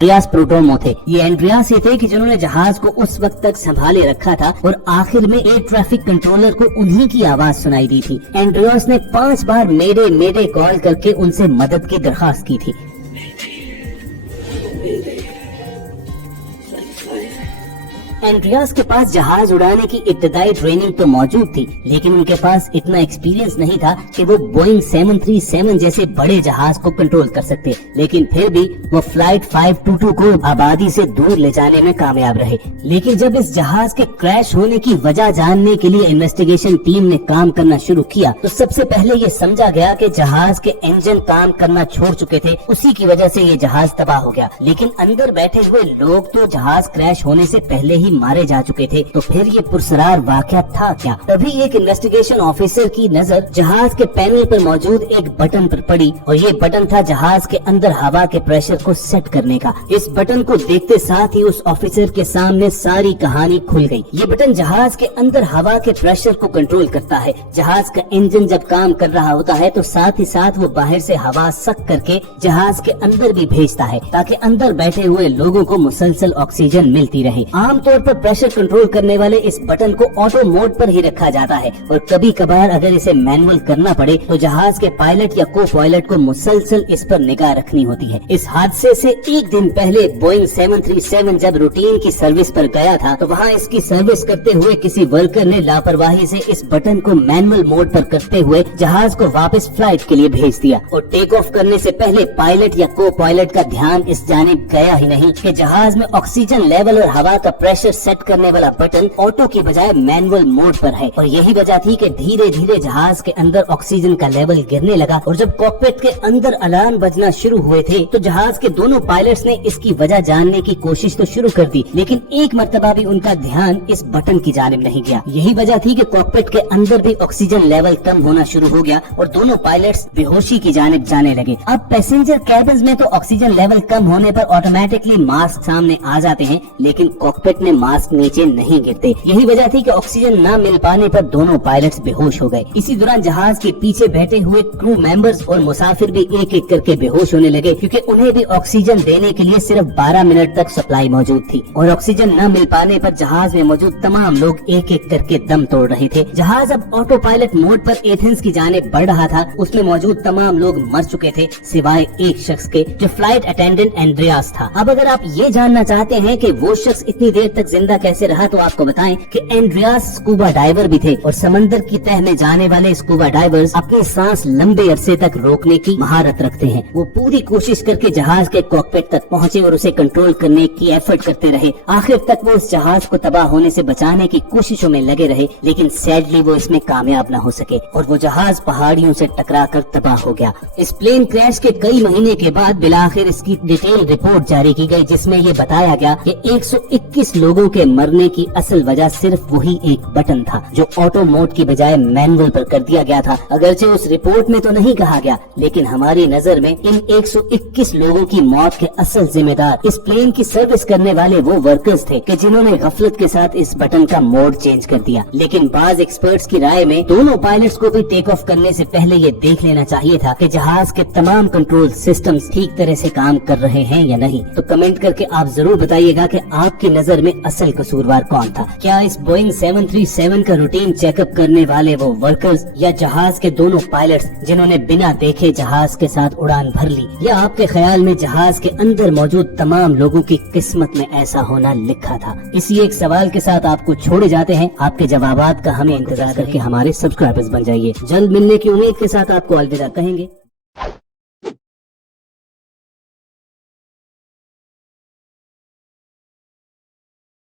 Andreas प्रोटोमो थे। ये Andreas ही थे कि जिन्होंने जहाज को उस वक्त तक संभाले रखा था और आखिर में एयर ट्रैफिक कंट्रोलर को उन्हीं की आवाज सुनाई दी थी। एंड्रियास ने 5 बार मेडे मेडे कॉल करके उनसे मदद की दरखास्त की थी। एंड्रियास के पास जहाज उड़ाने की इब्तदाई ट्रेनिंग तो मौजूद थी, लेकिन उनके पास इतना एक्सपीरियंस नहीं था कि वो बोइंग 737 जैसे बड़े जहाज को कंट्रोल कर सकते। लेकिन फिर भी वो फ्लाइट 522 को आबादी से दूर ले जाने में कामयाब रहे। लेकिन जब इस जहाज के क्रैश होने की वजह जानने के लिए इन्वेस्टिगेशन टीम ने काम करना शुरू किया तो सबसे पहले ये समझा गया कि जहाज के इंजन काम करना छोड़ चुके थे, उसी की वजह से ये जहाज तबाह हो गया। लेकिन अंदर बैठे हुए लोग तो जहाज क्रैश होने से पहले ही मारे जा चुके थे, तो फिर ये पुरसरार वाकया था क्या? तभी एक इन्वेस्टिगेशन ऑफिसर की नजर जहाज के पैनल पर मौजूद एक बटन पर पड़ी और ये बटन था जहाज के अंदर हवा के प्रेशर को सेट करने का। इस बटन को देखते साथ ही उस ऑफिसर के सामने सारी कहानी खुल गई। ये बटन जहाज के अंदर हवा के प्रेशर को कंट्रोल करता है। जहाज का इंजन जब काम कर रहा होता है तो साथ ही साथ वो बाहर से हवा सक करके जहाज के अंदर भी भेजता है, ताकि अंदर बैठे हुए लोगों को मुसलसल ऑक्सीजन मिलती रहे। आमतौर पर प्रेशर कंट्रोल करने वाले इस बटन को ऑटो मोड पर ही रखा जाता है और कभी कभार अगर इसे मैनुअल करना पड़े तो जहाज के पायलट या को पायलट को मुसलसल इस पर निगाह रखनी होती है। इस हादसे से एक दिन पहले बोइंग 737 जब रूटीन की सर्विस पर गया था तो वहाँ इसकी सर्विस करते हुए किसी वर्कर ने लापरवाही से इस बटन को मैनुअल मोड पर करते हुए जहाज को वापस फ्लाइट के लिए भेज दिया और टेक ऑफ करने से पहले पायलट या को पायलट का ध्यान इस जानिब गया ही नहीं कि जहाज में ऑक्सीजन लेवल और हवा का प्रेशर सेट करने वाला बटन ऑटो की बजाय मैनुअल मोड पर है। और यही वजह थी कि धीरे धीरे जहाज के अंदर ऑक्सीजन का लेवल गिरने लगा और जब कॉकपिट के अंदर अलार्म बजना शुरू हुए थे तो जहाज के दोनों पायलट्स ने इसकी वजह जानने की कोशिश तो शुरू कर दी, लेकिन एक मर्तबा भी उनका ध्यान इस बटन की जानिब नहीं गया। यही वजह थी कि कॉकपिट के अंदर भी ऑक्सीजन लेवल कम होना शुरू हो गया और दोनों पायलट्स बेहोशी की जानिब जाने लगे। अब पैसेंजर कैबिन में तो ऑक्सीजन लेवल कम होने पर ऑटोमेटिकली मास्क सामने आ जाते हैं, लेकिन कॉकपिट में मास्क नीचे नहीं गिरते। यही वजह थी कि ऑक्सीजन न मिल पाने पर दोनों पायलट्स बेहोश हो गए। इसी दौरान जहाज के पीछे बैठे हुए क्रू मेंबर्स और मुसाफिर भी एक एक करके बेहोश होने लगे, क्योंकि उन्हें भी ऑक्सीजन देने के लिए सिर्फ 12 मिनट तक सप्लाई मौजूद थी और ऑक्सीजन न मिल पाने पर जहाज में मौजूद तमाम लोग एक एक करके दम तोड़ रहे थे। जहाज अब ऑटो पायलट मोड पर एथेंस की जानिब बढ़ रहा था। उसमें मौजूद तमाम लोग मर चुके थे सिवाय एक शख्स के, जो फ्लाइट अटेंडेंट एंड्रियास था। अब अगर आप ये जानना चाहते हैं कि वो शख्स इतनी देर तक जिंदा कैसे रहा तो आपको बताएं कि एंड्रियास स्कूबा डाइवर भी थे और समंदर की तह में जाने वाले स्कूबा डाइवर्स अपनी सांस लंबे अरसे तक रोकने की महारत रखते हैं। वो पूरी कोशिश करके जहाज के कॉकपिट तक पहुँचे और उसे कंट्रोल करने की एफर्ट करते रहे। आखिर तक वो उस जहाज को तबाह होने से बचाने की कोशिशों में लगे रहे, लेकिन सैडली वो इसमें कामयाब न हो सके और वो जहाज पहाड़ियों से टकरा कर तबाह हो गया। इस प्लेन क्रैश के कई महीने के बाद बिलाखिर इसकी डिटेल रिपोर्ट जारी की गई, जिसमें ये बताया गया कि 121 लोगों के मरने की असल वजह सिर्फ वही एक बटन था जो ऑटो मोड की बजाय मैनुअल पर कर दिया गया था। अगरचे उस रिपोर्ट में तो नहीं कहा गया, लेकिन हमारी नजर में इन 121 लोगों की मौत के असल जिम्मेदार इस प्लेन की सर्विस करने वाले वो वर्कर्स थे कि जिन्होंने गफलत के साथ इस बटन का मोड चेंज कर दिया। लेकिन बाज एक्सपर्ट्स की राय में दोनों पायलट्स को भी टेक ऑफ करने से पहले ये देख लेना चाहिए था कि जहाज के तमाम कंट्रोल सिस्टम्स ठीक तरह से काम कर रहे हैं या नहीं। तो कमेंट करके आप जरूर बताइएगा कि आपकी नजर में असल कसूरवार कौन था। क्या इस बोइंग 737 का रूटीन चेकअप करने वाले वो वर्कर्स या जहाज के दोनों पायलट्स जिन्होंने बिना देखे जहाज के साथ उड़ान भर ली, या आपके ख्याल में जहाज के अंदर मौजूद तमाम लोगों की किस्मत में ऐसा होना लिखा था? इसी एक सवाल के साथ आपको छोड़े जाते हैं। आपके जवाबात का हमें इंतजार करके हमारे सब्सक्राइबर्स बन जाइए। जल्द मिलने की उम्मीद के साथ आपको अलविदा कहेंगे।